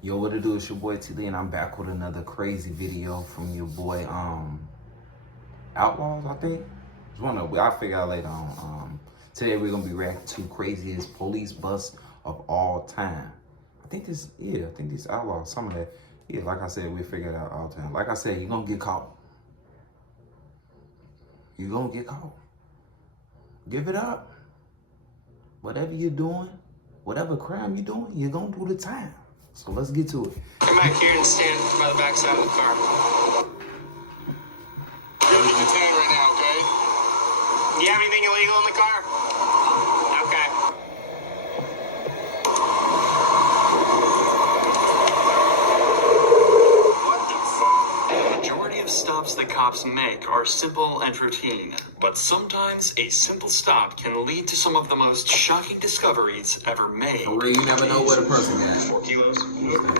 Yo, what it do? It's your boy IamTeeLee, and I'm back with another crazy video from your boy Outlaws, I think. It's one of I'll figure out later on. Today we're gonna be reacting to craziest police bust of all time. I think this Outlaws, some of that. Yeah, like I said, we'll figure it out all the time. Like I said, you're gonna get caught. You're gonna get caught. Give it up. Whatever you're doing, whatever crime you're doing, you're gonna do the time. So let's get to it. Come back here and stand by the back side of the car. You're getting detained right now, okay? Do you have anything illegal in the car? Okay. What the fuck? The majority of stops that cops make are simple and routine, but sometimes a simple stop can lead to some of the most shocking discoveries ever made. For real, you never know what a person got. 4 kilos.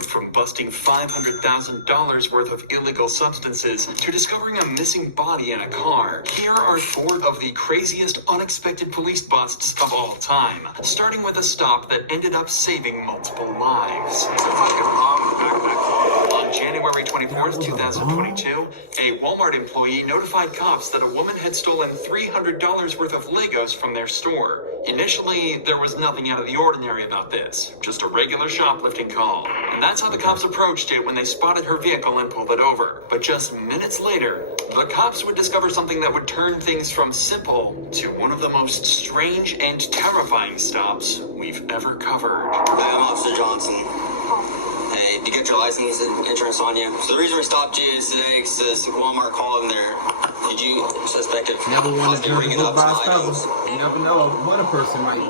From busting $500,000 worth of illegal substances to discovering a missing body in a car, here are 4 of the craziest unexpected police busts of all time, starting with a stop that ended up saving multiple lives. It's a fucking bomb backpack. On January 24th, 2022, a Walmart employee notified cops that a woman had stolen $300 worth of Legos from their store. Initially, there was nothing out of the ordinary about this, just a regular shoplifting call. And that's how the cops approached it when they spotted her vehicle and pulled it over. But just minutes later, the cops would discover something that would turn things from simple to one of the most strange and terrifying stops we've ever covered. Hi, I'm Officer Johnson. Hey, did you get your license and insurance on you? So the reason we stopped you is today because this Walmart called in there. Did you suspect it? Never want to ringing judge a up book by some its cover. items? You never know what a person might be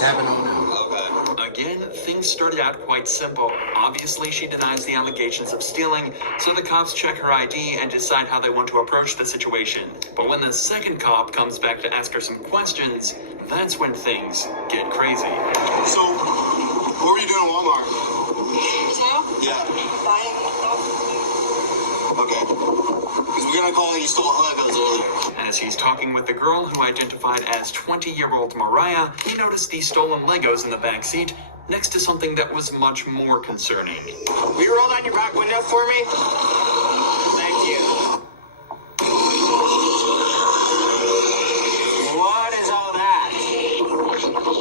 having on them. Okay. Again, things started out quite simple. Obviously, she denies the allegations of stealing, so the cops check her ID and decide how they want to approach the situation. But when the second cop comes back to ask her some questions, that's when things get crazy. So, what were you doing at Walmart? Yeah. Buying stuff. Okay. Because we're gonna call you stole Legos earlier. As he's talking with the girl who identified as 20-year-old Mariah, he noticed the stolen Legos in the back seat next to something that was much more concerning. Will you roll down your back window for me? Thank you. What is all that?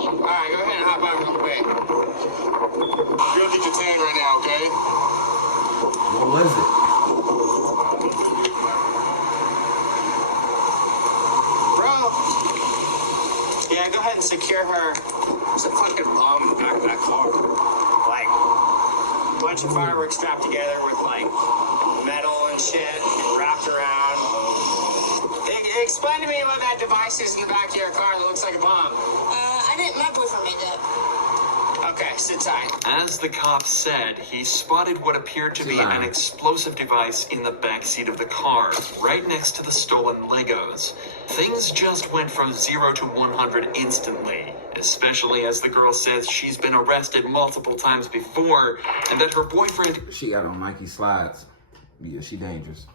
Alright, go ahead and hop out real quick. You're gonna get detained right now, okay? What was it? Yeah, go ahead and secure her. There's a fucking bomb in the back of that car. Like, a bunch of fireworks strapped together with, like, metal and shit wrapped around. Explain to me what that device is in the back of your car that looks like a bomb. My boyfriend made that. Okay, sit tight. As the cop said, he spotted what appeared to be an explosive device in the backseat of the car, right next to the stolen Legos. Things just went from 0 to 100 instantly, especially as the girl says she's been arrested multiple times before, and that her boyfriend... She got on Nike slides. Yeah, she dangerous.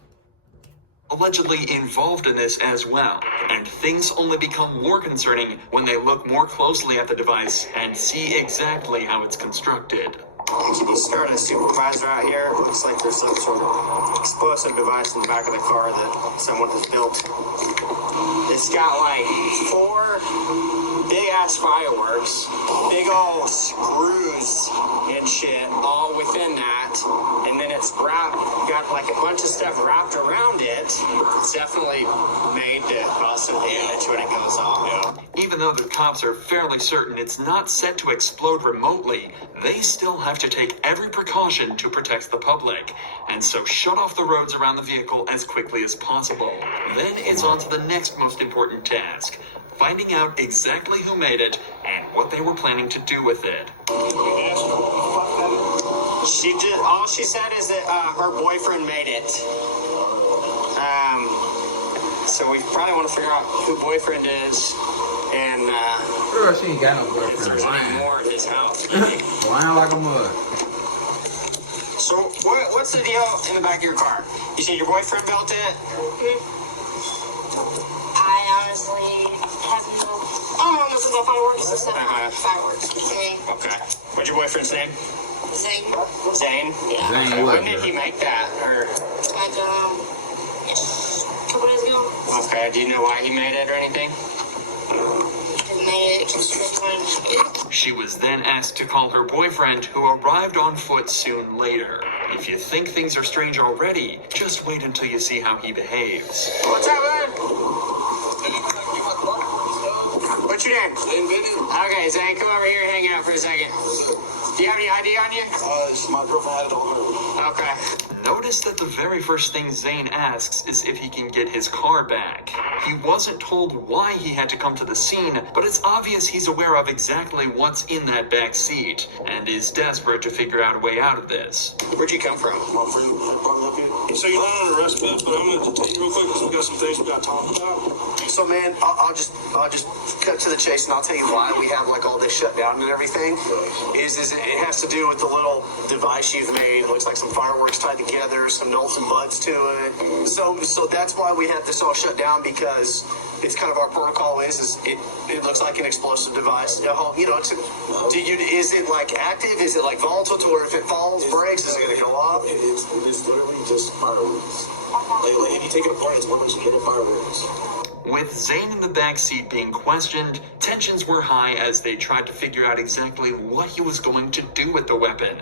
Allegedly involved in this as well, and things only become more concerning when they look more closely at the device and see exactly how it's constructed. You started a supervisor out here. Looks like there's some sort of explosive device in the back of the car that someone has built. It's got like 4 big-ass fireworks, big old screws and shit all within that, and then it's got like a bunch of stuff wrapped around it. It's definitely made to cause some damage when it goes off. Yeah. Even though the cops are fairly certain it's not set to explode remotely, they still have to take every precaution to protect the public, and so shut off the roads around the vehicle as quickly as possible. Then it's on to the next most important task, finding out exactly who made it and what they were planning to do with it. All she said is that her boyfriend made it. So we probably want to figure out who boyfriend is, and Girl, she ain't got no if boyfriend. there's any Lying. more at his house. Lying like a mud. So what's the deal in the back of your car? You said your boyfriend built it? I honestly have no. I don't know, this is a fireworks. This is Uh-huh. fireworks. Okay. What's your boyfriend's name? Zane. Zane? Yeah. Zane When what, did bro? he make that? Or Like, a couple days ago. okay, do you know why he made it or anything? He made it because he wanted to. She was then asked to call her boyfriend, who arrived on foot soon later. If you think things are strange already, just wait until you see how he behaves. What's up, man? What's your name? Okay, Zane, come over here and hang out for a second. Do you have any ID on you? My girlfriend had it on her. Okay. Notice that the very first thing Zane asks is if he can get his car back. He wasn't told why he had to come to the scene, but it's obvious he's aware of exactly what's in that back seat and is desperate to figure out a way out of this. Where'd you come from? My friend brought me up here. So you're not under arrest, but I'm going to detain you real quick because we got some things we got to talk about. So man, I'll just cut to the chase and I'll tell you why we have like all this shut down and everything. Is it has to do with the little device you've made. It looks like some fireworks tied together, some nuts and buds to it. So that's why we have this all shut down, because it's kind of our protocol is it looks like an explosive device. You know, is it like active? Is it like volatile to where if it falls, breaks, is it going to go off? It's literally just fireworks. Like if you take it apart, it's one of those little fireworks. With Zane in the backseat being questioned, tensions were high as they tried to figure out exactly what he was going to do with the weapon.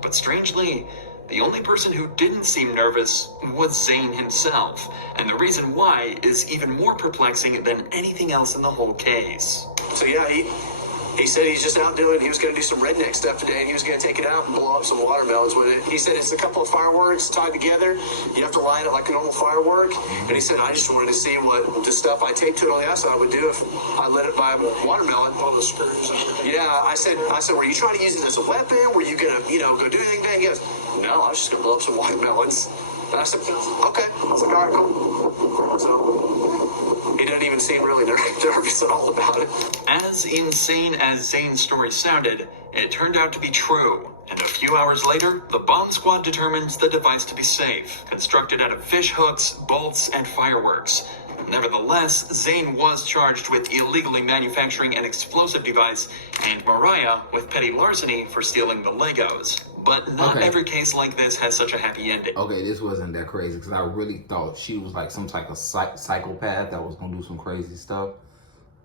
But strangely, the only person who didn't seem nervous was Zane himself, and the reason why is even more perplexing than anything else in the whole case. So yeah, he said he's just out doing, he was going to do some redneck stuff today, and he was going to take it out and blow up some watermelons with it. He said it's a couple of fireworks tied together. You have to light it like a normal firework. And he said, I just wanted to see what the stuff I taped to it on the outside would do if I lit it by a watermelon. All the screws. Yeah, I said, were you trying to use it as a weapon? Were you going to, go do anything? He goes, no, I was just going to blow up some watermelons. And I said, okay. I was like, all right, cool. So he doesn't even seem really nervous at all about it. As insane as Zane's story sounded, it turned out to be true. And a few hours later, the bomb squad determined the device to be safe, constructed out of fish hooks, bolts, and fireworks. Nevertheless, Zane was charged with illegally manufacturing an explosive device, and Mariah with petty larceny for stealing the Legos. But not every case like this has such a happy ending. Okay, this wasn't that crazy because I really thought she was like some type of psychopath that was gonna do some crazy stuff.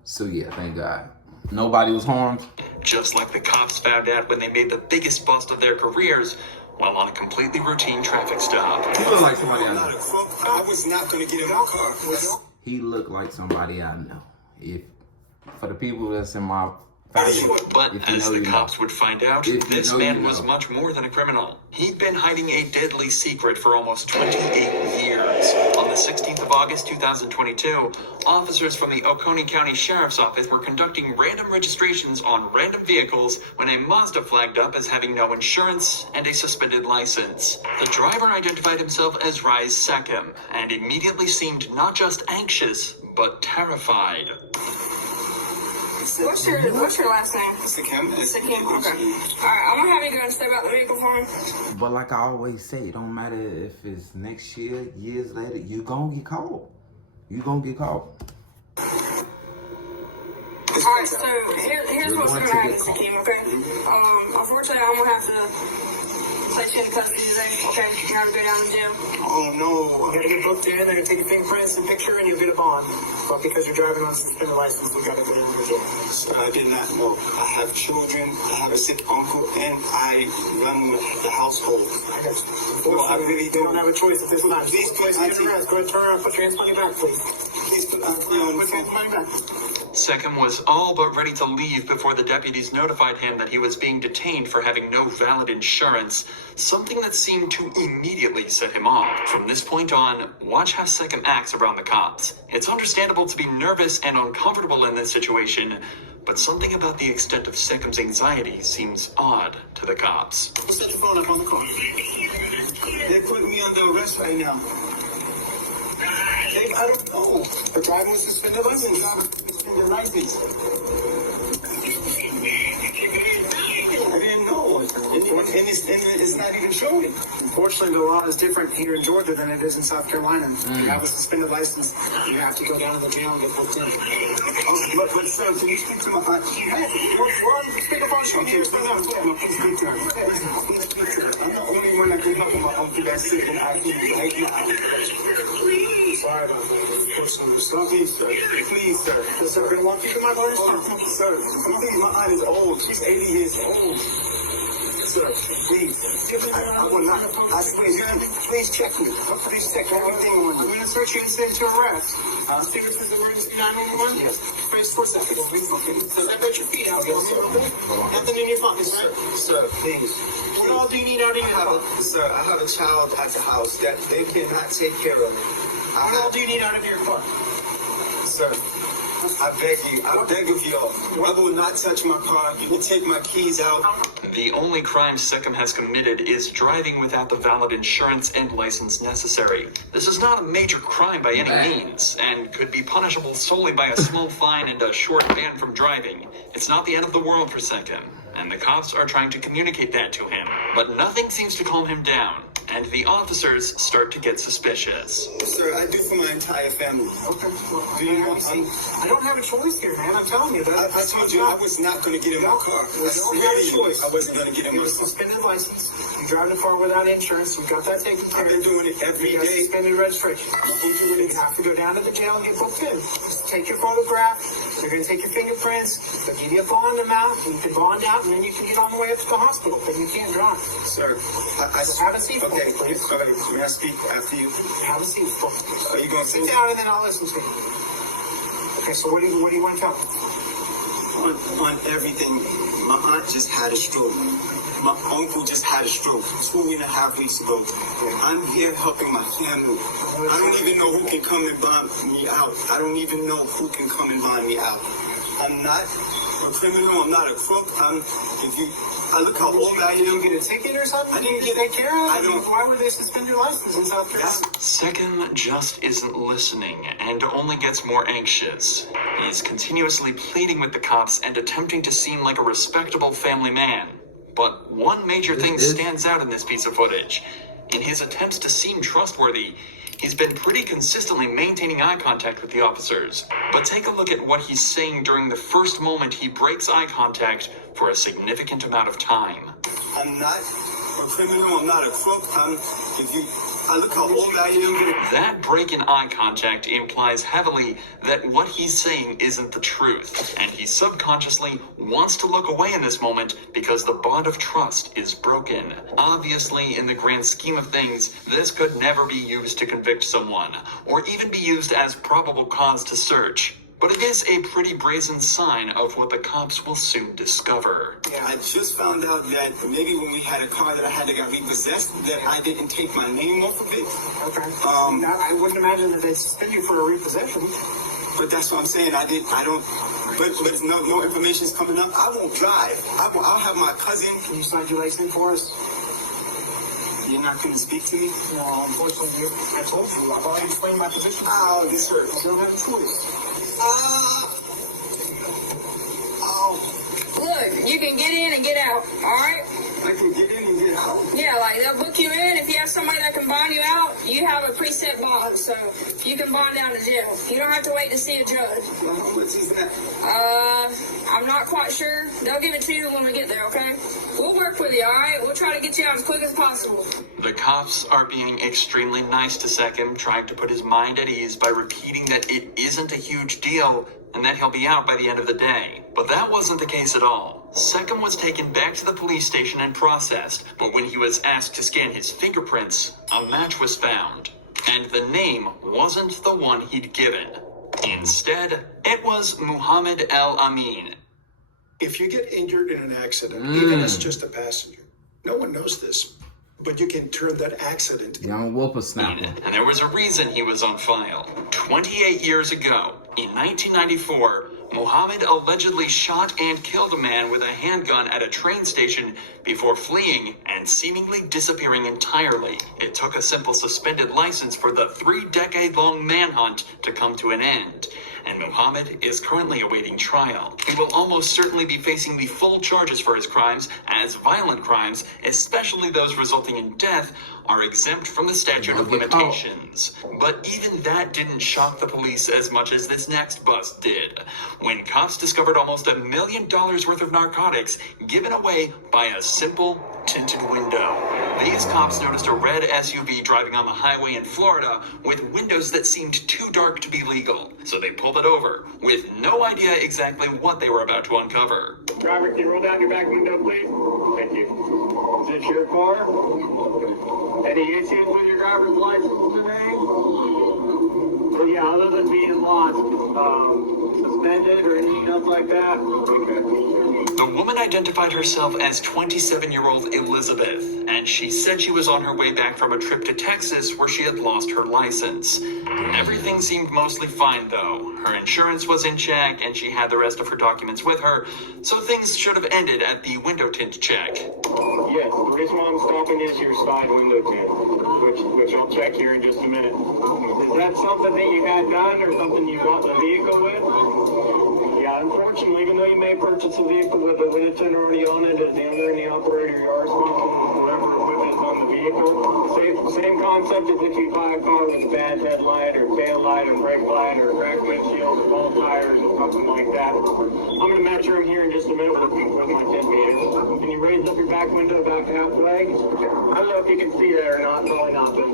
So yeah, thank God. Nobody was harmed. Just like the cops found out when they made the biggest bust of their careers while on a completely routine traffic stop. He looked like somebody I know. I was not going to get in my car. He looked like somebody I know. If for the people that's in my family, But if you as know, the you know. cops would find out, If you this know, man you was know. much more than a criminal. He'd been hiding a deadly secret for almost 28 years. On the 16th of August 2022, officers from the Oconee County Sheriff's Office were conducting random registrations on random vehicles when a Mazda flagged up as having no insurance and a suspended license. The driver identified himself as Rise Seckham and immediately seemed not just anxious, but terrified. What's your last name? Sikkim. Sakim. Okay. Alright, I'm gonna have you go and step out the vehicle for me. But like I always say, it don't matter if it's next year, years later, you gonna get caught. You gonna get caught. Alright, so here's You're what's going gonna to happen, get caught. Sakim, okay? Unfortunately, I'm gonna have to place you in custody today, okay? You're gonna go down to jail. Oh no. You gotta get booked in, they're gonna take your fingerprints and picture, and you'll get a bond. But because you're driving on suspended license, we gotta go in the jail. I did not know. I have children, I have a sick uncle, and I run the household. I got you. Well, I really You don't have a choice at this time. Please put Place you in arrest. Go ahead, turn around, put your hands on your back, please. Please put Auntie on the Put your phone. hands on your back. Seckham was all but ready to leave before the deputies notified him that he was being detained for having no valid insurance, something that seemed to immediately set him off. From this point on, watch how Seckham acts around the cops. It's understandable to be nervous and uncomfortable in this situation, but something about the extent of Seckham's anxiety seems odd to the cops. Set your phone up on the car. They're putting me under arrest right now. I don't know. The driver was suspended license. Suspended license. I didn't know. And it's not even showing. Unfortunately, the law is different here in Georgia than it is in South Carolina. If you have a suspended license, you have to go down to the jail and get booked in. But sir, can you speak to my aunt? Speakerphone, she can hear us. Please speak to her. Please speak to her. I'm the only one that can help my uncle that's sick and I need right now. Sorry about that. Please, sir. Please, sir. Sir, we're going to walk you through my lawyer's firm. Sir, please, my aunt is old. She's 80 years old. Sir, please. I will not. I swear, please check me. Please check everything on I'm you. going to search you and send you to arrest. See if this is emergency 911? Yes. Face for a second. So I got your feet out. Yes, sir. Nothing in your pockets, right? Sir, please. What all do you need out of your pocket? Sir, I have a child at the house that they cannot take care of me. What all do you need out of your car? Sir, I beg of y'all, I will not touch my car. You will take my keys out. The only crime Seckham has committed is driving without the valid insurance and license necessary. This is not a major crime by any means, and could be punishable solely by a small fine and a short ban from driving. It's not the end of the world for Seckham, and the cops are trying to communicate that to him. But nothing seems to calm him down, and the officers start to get suspicious. Sir, I do for my entire family. Okay. Do you want I don't have a choice here, man. I'm telling you that. I told you I was not going to get in my car. I swear to you, I wasn't going to get in my car. Suspended license. You drive the car without insurance. You've got that taken care I've been doing it every You have day. suspended registration. You have to go down to the jail and get booked in. Just take your photograph. They're going to take your fingerprints. They'll give you a bond amount. And you can bond out, and then you can get on the way up to the hospital. But you can't drive. Sir, Have a seat for okay, me, please. all right, may I speak after you? Have a seat for me. Are you going to Sit down, and then I'll listen to you. Okay, so what do you want to tell me? on everything? My aunt just had a stroke. My uncle just had a stroke 2.5 weeks ago. I'm here helping my family. I don't even know who can come and buy me out. I don't even know who can come and buy me out. I'm not a criminal. I'm not a crook. I look how old I Did you am. get a ticket or something? I didn't Did get- they care of? I don't- Why would they suspend your license in South Carolina? Seckham just isn't listening and only gets more anxious. He's continuously pleading with the cops and attempting to seem like a respectable family man. But one major thing stands out in this piece of footage. In his attempts to seem trustworthy, he's been pretty consistently maintaining eye contact with the officers. But take a look at what he's saying during the first moment he breaks eye contact for a significant amount of time. I'm not a criminal. I'm not a crook. I look how old I am. That break in eye contact implies heavily that what he's saying isn't the truth, and he subconsciously wants to look away in this moment because the bond of trust is broken. Obviously, in the grand scheme of things, this could never be used to convict someone, or even be used as probable cause to search. But it is a pretty brazen sign of what the cops will soon discover. Yeah, I just found out that maybe when we had a car that I had to get repossessed, that I didn't take my name off of it. Okay. Now, I wouldn't imagine that they'd suspend you for a repossession. But that's what I'm saying. But no information's coming up. I won't drive. I'll have my cousin. Can you slide your license for us? You're not going to speak to me? No, unfortunately, I told you. I've already explained my position. Oh, this hurts. I don't have a choice. Look, you can get in and get out, alright? I can get in and get out. Yeah, like they'll book you in. If you have somebody that can bond you out, you have a preset bond, so you can bond down to jail. You don't have to wait to see a judge. How much is that? I'm not quite sure. They'll give it to you when we get there, okay? We'll work with you, alright? We'll try to get you out as quick as possible. The cops are being extremely nice to Seckham, trying to put his mind at ease by repeating that it isn't a huge deal and that he'll be out by the end of the day. But that wasn't the case at all. Seckham was taken back to the police station and processed, but when he was asked to scan his fingerprints, a match was found, and the name wasn't the one he'd given. Instead, it was Muhammad El Amin. If you get injured in an accident, even as just a passenger, no one knows this, but you can turn that accident. Young whippersnapper. And there was a reason he was on file. 28 years ago, in 1994, Muhammad allegedly shot and killed a man with a handgun at a train station before fleeing and seemingly disappearing entirely. It took a simple suspended license for the 3-decade-long manhunt to come to an end. and Muhammad is currently awaiting trial. He will almost certainly be facing the full charges for his crimes, as violent crimes, especially those resulting in death, are exempt from the statute of limitations. But even that didn't shock the police as much as this next bust did, when cops discovered almost $1 million worth of narcotics given away by a simple tinted window. These cops noticed a red SUV driving on the highway in Florida with windows that seemed too dark to be legal, so they pulled it over with no idea exactly what they were about to uncover. Driver, can you roll down your back window, please? Thank you. Is this your car? Any issues with your driver's license today? So yeah, other than being lost, suspended or anything else like that? Okay. The woman identified herself as 27-year-old Elizabeth, and she said she was on her way back from a trip to Texas where she had lost her license. Everything seemed mostly fine, though. Her insurance was in check, and she had the rest of her documents with her, so things should have ended at the window tint check. Yes, the reason why I'm stopping is your side window tint, which I'll check here in just a minute. Is that something that you had done or something you want the vehicle with? Yeah, unfortunately, even though you may purchase a vehicle with a window tint already on it, as the owner and the operator, you are responsible for whatever equipment is on the vehicle. Same concept as if you buy a car with a bad headlight or tail light or brake light or cracked windshield or bald tires or something like that. I'm going to measure them here in just a minute with my 10 meter. Can you raise up your back window about halfway? I don't know if you can see that or not, probably not, but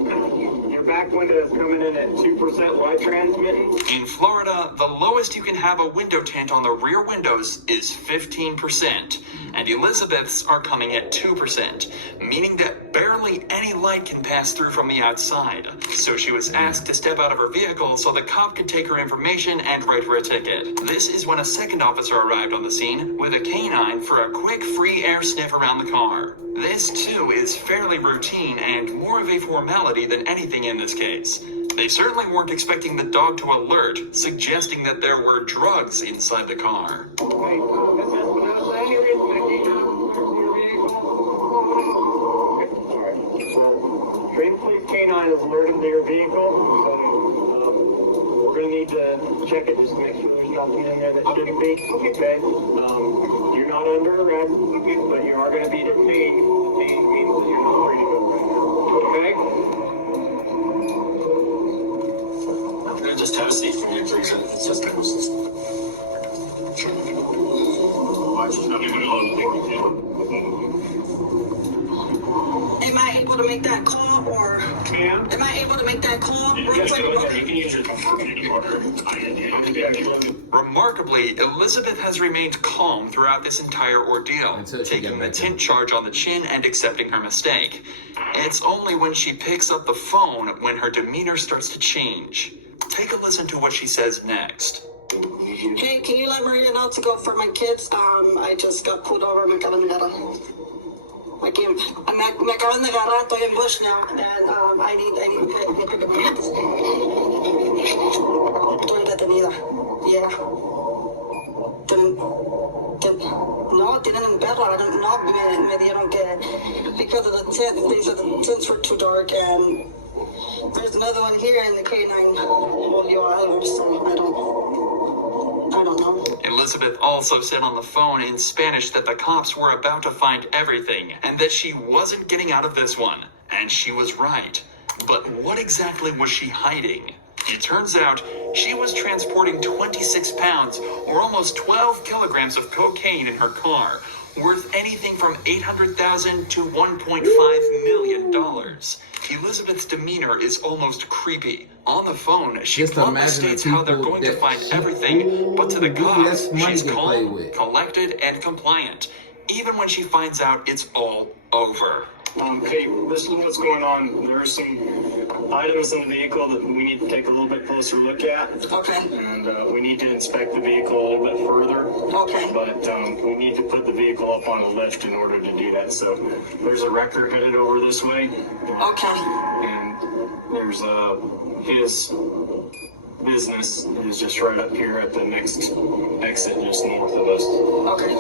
your back window is coming in at 2% light transmitting. In Florida, the lowest you can have a window tint on the rear windows is 15%, and Elizabeth's are coming at 2%, meaning that barely any light can pass through from the outside. So she was asked to step out of her vehicle so the cop could take her information and write her a ticket. This is when a second officer arrived on the scene with a canine for a quick free air sniff around the car. This, too, is fairly routine and more of a formality than anything in this case. They certainly weren't expecting the dog to alert, suggesting that there were drugs inside the car. Train Police Canine is alerted to your vehicle, so we're going to need to check it just to make sure there's nothing in there that shouldn't be, okay? You're not under arrest, but you are going to be detained. Detained means that you're not free to go right now, okay? Just have a seat for me, please. It's just Am I able to make that call, or am I able to make that call? Remarkably, Elizabeth has remained calm throughout this entire ordeal, taking the tint charge on the chin and accepting her mistake. It's only when she picks up the phone when her demeanor starts to change. Take a listen to what she says next. Hey, can you let Maria know to go for my kids? I just got pulled over. Me acaban de agarrar. Me acaban de agarrar. Estoy en Bush now, and I need to pick up my kids. Estoy detenida. Yeah. No, tienen en perra. No, me dieron que because of the tint. These are the tints were too dark, and there's another one here in the K9 volvió algo, so I don't know. Elizabeth also said on the phone in Spanish that the cops were about to find everything and that she wasn't getting out of this one. And she was right. But what exactly was she hiding? It turns out she was transporting 26 pounds or almost 12 kilograms of cocaine in her car, worth anything from $800,000 to $1.5 million. Elizabeth's demeanor is almost creepy. On the phone, she bluntly states how they're going to find everything, but to the cops, she's calm, collected, and compliant, even when she finds out it's all over. Okay, this is what's going on. There are some items in the vehicle that we need to take a little bit closer look at. Okay. And we need to inspect the vehicle a little bit further. Okay. But we need to put the vehicle up on a lift in order to do that. So there's a wrecker headed over this way. Okay. And there's his business is just right up here at the next exit, just north of us. Okay.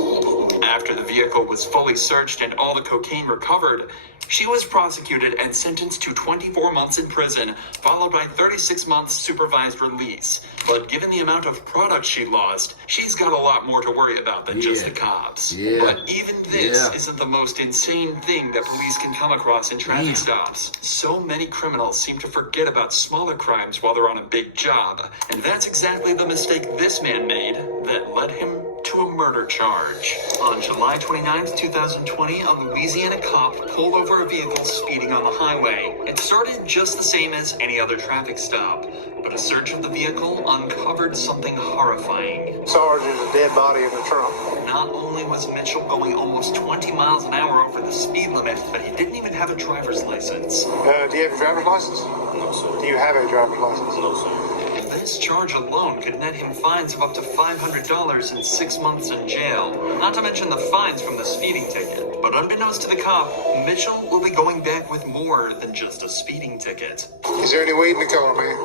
After the vehicle was fully searched and all the cocaine recovered, she was prosecuted and sentenced to 24 months in prison, followed by 36 months supervised release. But given the amount of product she lost, she's got a lot more to worry about than just the cops. But even this isn't the most insane thing that police can come across in traffic stops. So many criminals seem to forget about smaller crimes while they're on a big job. And that's exactly the mistake this man made that led him to a murder charge. On July 29th, 2020, a Louisiana cop pulled over a vehicle speeding on the highway. It started just the same as any other traffic stop, but a search of the vehicle uncovered something horrifying. Sarge, there's a dead body in the trunk. Not only was Mitchell going almost 20 miles an hour over the speed limit, but he didn't even have a driver's license. Do you have a driver's license? No, sir. Do you have a driver's license? No, sir. This charge alone could net him fines of up to $500 and 6 months in jail, not to mention the fines from the speeding ticket. But unbeknownst to the cop, Mitchell will be going back with more than just a speeding ticket. Is there any weed in the car, man?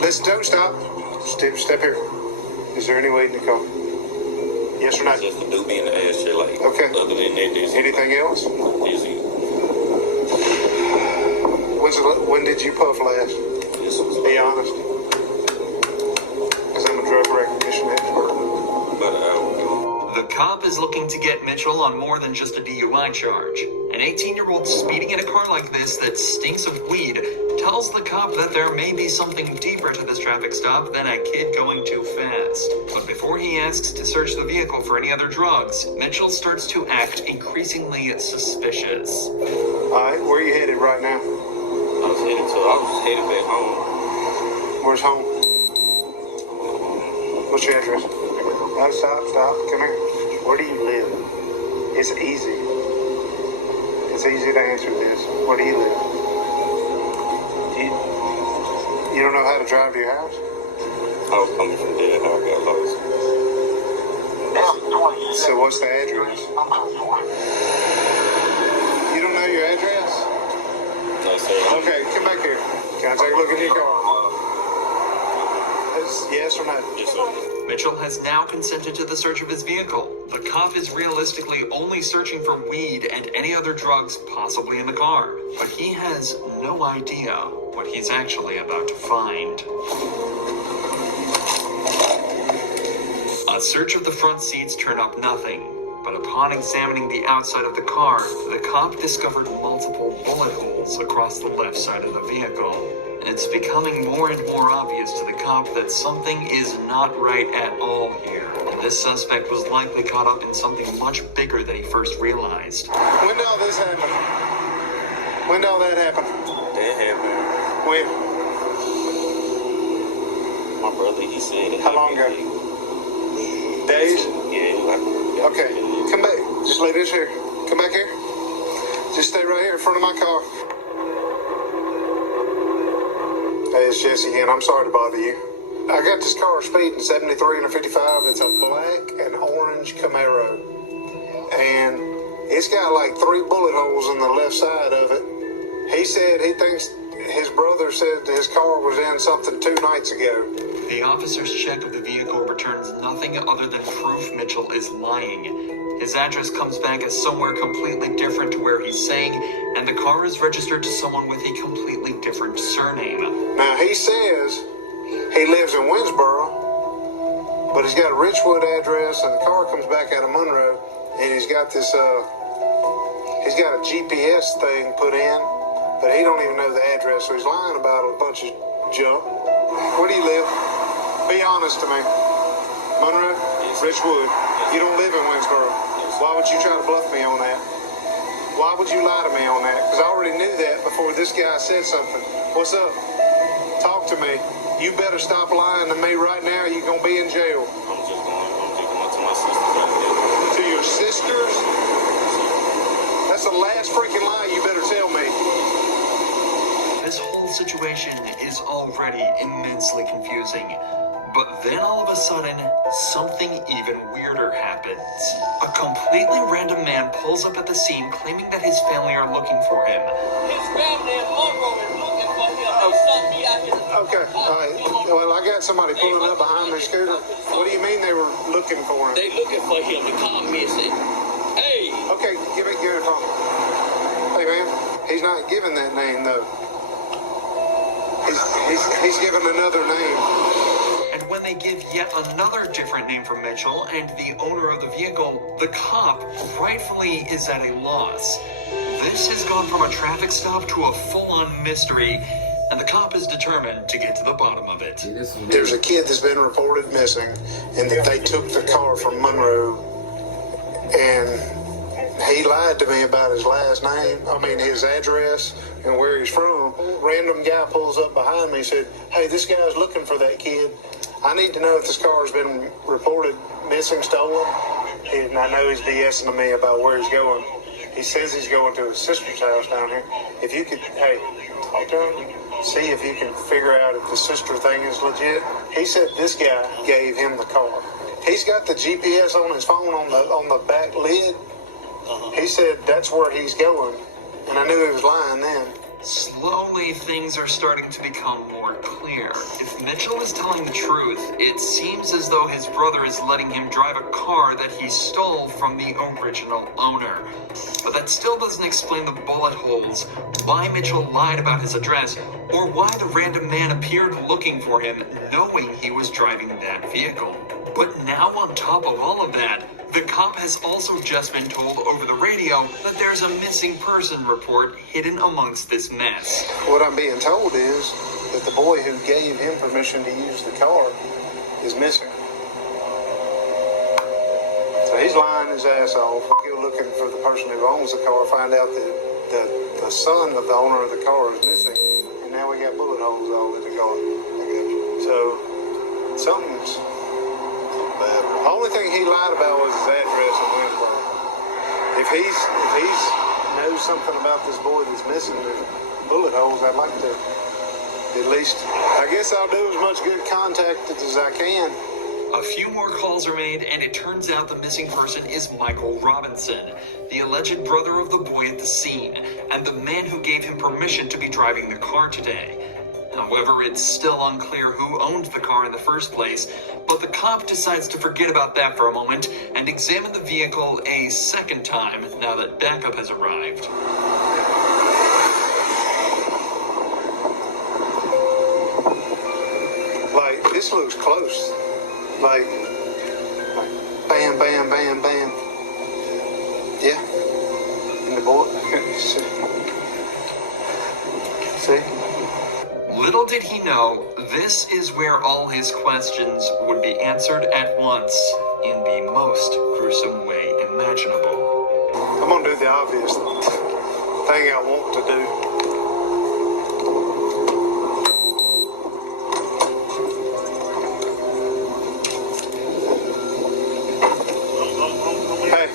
Listen, don't stop. Step here. Is there any weed in the car? Yes or no? Just a doobie in the ashtray, like. Okay. Other than that, there's Anything else? easy. When did you puff last? Be honest. Because I'm a drug recognition expert. About an hour ago. The cop is looking to get Mitchell on more than just a DUI charge. An 18-year-old speeding in a car like this that stinks of weed tells the cop that there may be something deeper to this traffic stop than a kid going too fast. But before he asks to search the vehicle for any other drugs, Mitchell starts to act increasingly suspicious. All right, where are you headed right now? I was headed back home. Where's home? What's your address? No, stop. Come here. Where do you live? It's easy. It's easy to answer this. Where do you live? You don't know how to drive to your house? I was coming from there. I got lost. So what's the address? You don't know your address? No, sir. Okay, come back here. Can I take a look at your car? Yes or no? Yes, sir. Mitchell has now consented to the search of his vehicle. The cop is realistically only searching for weed and any other drugs possibly in the car, but he has no idea what he's actually about to find. A search of the front seats turned up nothing, but upon examining the outside of the car, the cop discovered multiple bullet holes across the left side of the vehicle. It's becoming more and more obvious to the cop that something is not right at all here. And this suspect was likely caught up in something much bigger than he first realized. When did all this happen? When did all that happen? That happened. When? My brother, he said it. How long ago? Days? Yeah. Okay, come back. Just lay this here. Come back here. Just stay right here in front of my car. Hey, it's Jesse again. I'm sorry to bother you. I got this car speeding 73 and a 55. It's a black and orange Camaro. And it's got like 3 bullet holes in the left side of it. He said he thinks his brother said his car was in something 2 nights ago. The officer's check of the vehicle returns nothing other than proof Mitchell is lying. His address comes back as somewhere completely different to where he's saying, and the car is registered to someone with a completely different surname. Now, he says he lives in Winsboro, but he's got a Richwood address, and the car comes back out of Monroe, and he's got this, he's got a GPS thing put in, but he don't even know the address, so he's lying about a bunch of junk. Where do you live? Be honest to me. Monroe? Richwood. You don't live in Winsboro. Why would you try to bluff me on that? Why would you lie to me on that? Because I already knew that before this guy said something. What's up? Talk to me. You better stop lying to me right now. You're going to be in jail. I'm just going to my sister's right there. To your sisters? That's the last freaking lie you better tell me. This whole situation is already immensely confusing. But then all of a sudden, something even weirder happens. A completely random man pulls up at the scene claiming that his family are looking for him. His family in Monroe is looking for him. They sent me out here to Okay, all right. Well, I got somebody pulling up behind their scooter. What do you mean they were looking for him? They looking for him. The car missing. Hey. Okay, give it a phone. Hey, man, he's not giving that name, though. He's giving another name. And when they give yet another different name for Mitchell and the owner of the vehicle, the cop rightfully is at a loss. This has gone from a traffic stop to a full-on mystery, and the cop is determined to get to the bottom of it. There's a kid that's been reported missing, and that they took the car from Monroe, and he lied to me about his last name, his address, and where he's from. Random guy pulls up behind me and said, hey, this guy's looking for that kid. I need to know if this car's been reported missing, stolen. And I know he's BSing to me about where he's going. He says he's going to his sister's house down here. If you could, hey, talk to him, see if you can figure out if the sister thing is legit. He said this guy gave him the car. He's got the GPS on his phone on the back lid. He said that's where he's going, and I knew he was lying then. Slowly, things are starting to become more clear. If Mitchell is telling the truth, it seems as though his brother is letting him drive a car that he stole from the original owner. But that still doesn't explain the bullet holes, why Mitchell lied about his address, or why the random man appeared looking for him, knowing he was driving that vehicle. But now, on top of all of that, the cop has also just been told over the radio that there's a missing person report hidden amongst this mess. What I'm being told is that the boy who gave him permission to use the car is missing. So he's lying his ass off. Go looking for the person who owns the car, find out that the son of the owner of the car is missing, and now we got bullet holes all in the car. So something's bad. The only thing he lied about was his address in Winsboro. If he's knows something about this boy that's missing the bullet holes, I'd like to at least, I guess I'll do as much good contact as I can. A few more calls are made, and it turns out the missing person is Michael Robinson, the alleged brother of the boy at the scene, and the man who gave him permission to be driving the car today. However, it's still unclear who owned the car in the first place, but the cop decides to forget about that for a moment and examine the vehicle a second time now that backup has arrived. Like, this looks close. Like bam, bam, bam, bam. Yeah. And the boy. See? Little did he know, this is where all his questions would be answered at once in the most gruesome way imaginable. I'm gonna do the obvious thing I want to do. Hey.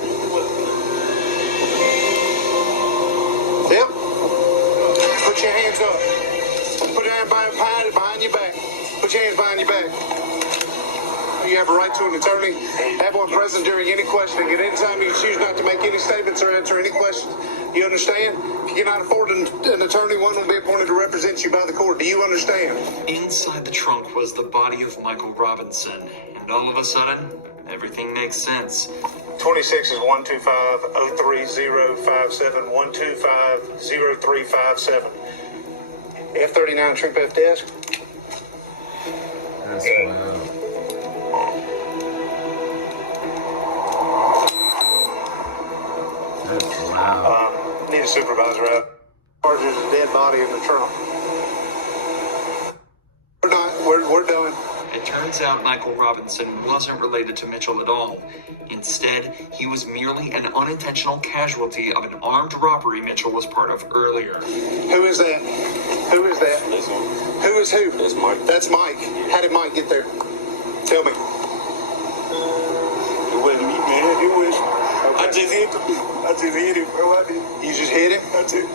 Yep. Put your hands up. Put your hands behind your back. Put your hands behind your back. You have a right to an attorney. Have one present during any questioning. At any time you choose not to make any statements or answer any questions. You understand? If you cannot afford an attorney, one will be appointed to represent you by the court. Do you understand? Inside the trunk was the body of Michael Robinson, and all of a sudden, everything makes sense. 26 is 125-03057, 125-0357. F39 Troop F desk. That's wild. That's wild. Need a supervisor out. There's a dead body in the trunk. We're done. It turns out Michael Robinson wasn't related to Mitchell at all. Instead, he was merely an unintentional casualty of an armed robbery Mitchell was part of earlier. Who is that? Who is that? Who is who? That's Mike. That's Mike. How did Mike get there? Tell me. It wasn't me, man. It was. Okay. I just hit him, bro. I did. You just hit him? That's it.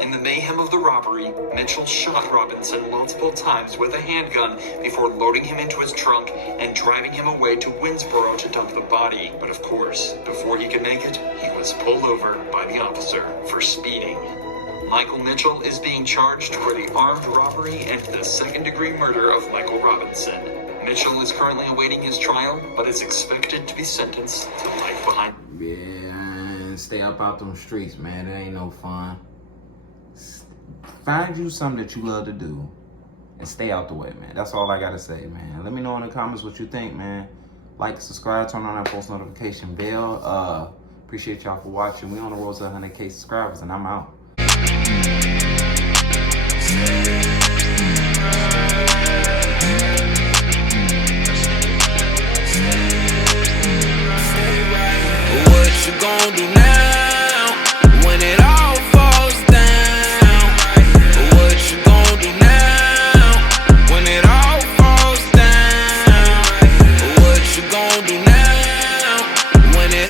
In the mayhem of the robbery, Mitchell shot Robinson multiple times with a handgun before loading him into his trunk and driving him away to Winsboro to dump the body. But of course, before he could make it, he was pulled over by the officer for speeding. Michael Mitchell is being charged for the armed robbery and the second-degree murder of Michael Robinson. Mitchell is currently awaiting his trial, but is expected to be sentenced to life behind. Yeah, stay up out them streets, man. It ain't no fun. Find you something that you love to do and stay out the way, man. That's all I gotta say, man. Let me know in the comments what you think, man. Like, subscribe, turn on that post notification bell. Appreciate y'all for watching. We on the road to 100K subscribers, and I'm out. What you gonna do now?